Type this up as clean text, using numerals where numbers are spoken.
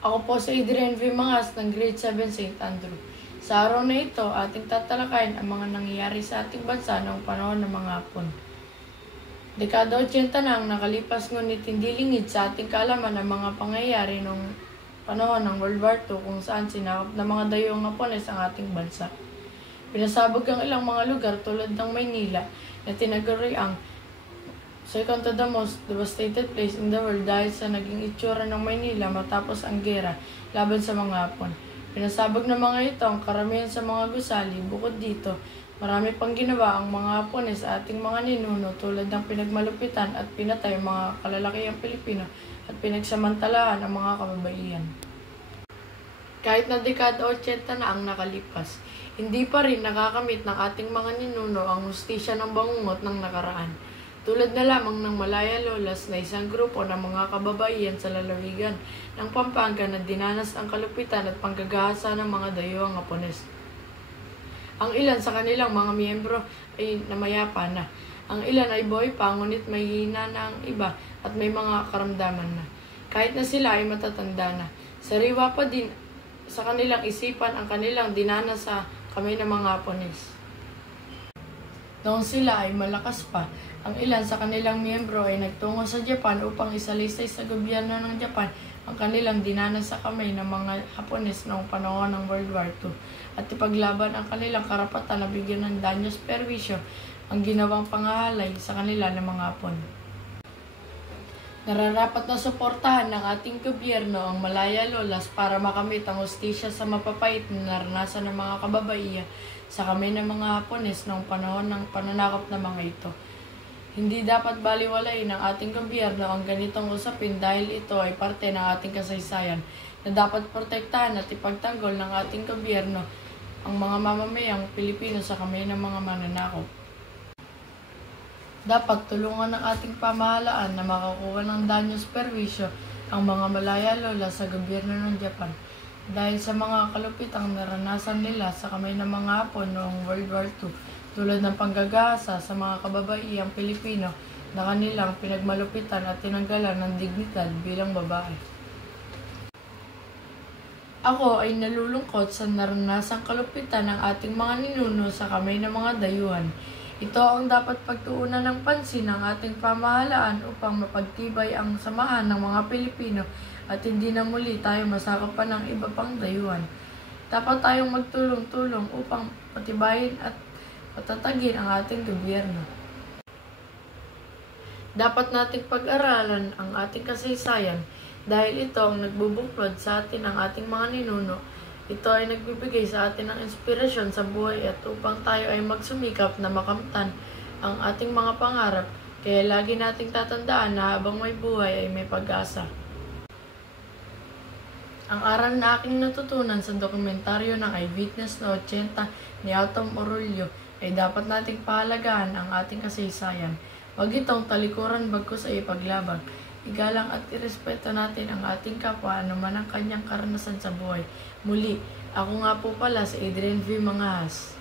Ako po si Adrian V. Mangas ng Grade 7 St. Andrew. Sa araw na ito, ating tatalakayin ang mga nangyayari sa ating bansa noong panahon ng mga Hapon. Dekada 80 na ang nakalipas, ngunit hindi lingid sa ating kaalaman ang mga pangyayari noong panahon ng World War II kung saan sinakop ng mga dayuhang Hapones ang ating bansa. Pinasabog ang ilang mga lugar tulad ng Maynila na tinaguri ang second to the most devastated place in the world dahil sa naging itsura ng Maynila matapos ang gera laban sa mga Hapon. Pinasabog ng mga ito ang karamihan sa mga gusali. Bukod dito, marami pang ginawa ang mga Hapones sa ating mga ninuno tulad ng pinagmalupitan at pinatay ang mga kalalakihang Pilipino at pinagsamantalahan ang mga kababaihan. Kahit na dekada 80 na ang nakalipas, hindi pa rin nakakamit ng ating mga ninuno ang hustisya ng bangungot ng nakaraan. Tulad na lamang ng Malaya Lolas na isang grupo ng mga kababaihan sa lalawigan ng Pampanga na dinanas ang kalupitan at panggagahasa ng mga dayuhang Hapones. Ang ilan sa kanilang mga miyembro ay namayapa na. Ang ilan ay buhay pa, ngunit may hina na ang iba at may mga karamdaman na. Kahit na sila ay matatanda na, sariwa pa din sa kanilang isipan ang kanilang dinanas sa kamay ng mga Hapones. Noong sila ay malakas pa, ang ilan sa kanilang miyembro ay nagtungo sa Japan upang isalaysay sa gobyerno ng Japan ang kanilang dinanas sa kamay ng mga Hapones noong panahon ng World War II at ipaglaban ang kanilang karapatan na bigyan ng danyos perwisyo ang ginawang pangahalay sa kanila ng mga Hapon. Nararapat na suportahan ng ating gobyerno ang Malaya Lolas para makamit ang hustisya sa mapapait na naranasan ng mga kababaihan sa kamay ng mga Hapones noong panahon ng pananakop ng mga ito. Hindi dapat baliwalain ng ating gobyerno ang ganitong usapin dahil ito ay parte ng ating kasaysayan na dapat protektahan at ipagtanggol ng ating gobyerno ang mga mamamayang Pilipino sa kamay ng mga mananakop. Dapat tulungan ng ating pamahalaan na makakuha ng danyos perwisyo ang mga Malaya Lola sa gobyerno ng Japan dahil sa mga kalupitang naranasan nila sa kamay ng mga Hapon noong World War II tulad ng panggagahasa sa mga kababaihang Pilipino na kanilang pinagmalupitan at tinanggalan ng dignidad bilang babae. Ako ay nalulungkot sa naranasang kalupitan ng ating mga ninuno sa kamay ng mga dayuhan. Ito ang dapat pagtuunan ng pansin ng ating pamahalaan upang mapagtibay ang samahan ng mga Pilipino at hindi na muli tayo masakapan ng iba pang dayuhan. Dapat tayong magtulong-tulong upang patibayin at patatagin ang ating gobyerno. Dapat nating pag-aralan ang ating kasaysayan dahil ito ang nagbubuklod sa atin ng ating mga ninuno. Ito ay nagbibigay sa atin ng inspirasyon sa buhay at upang tayo ay magsumikap na makamtan ang ating mga pangarap, kaya lagi nating tatandaan na habang may buhay ay may pag-asa. Ang aral na aking natutunan sa dokumentaryo ng Eyewitness na 80 ni Autumn Orulio ay dapat nating pahalagahan ang ating kasaysayan. Huwag itong talikuran bagkus ay ipaglaban. Igalang at irespeto natin ang ating kapwa anuman ang kanyang karanasan sa buhay. Muli, ako nga po pala si Adrian V. Mangas.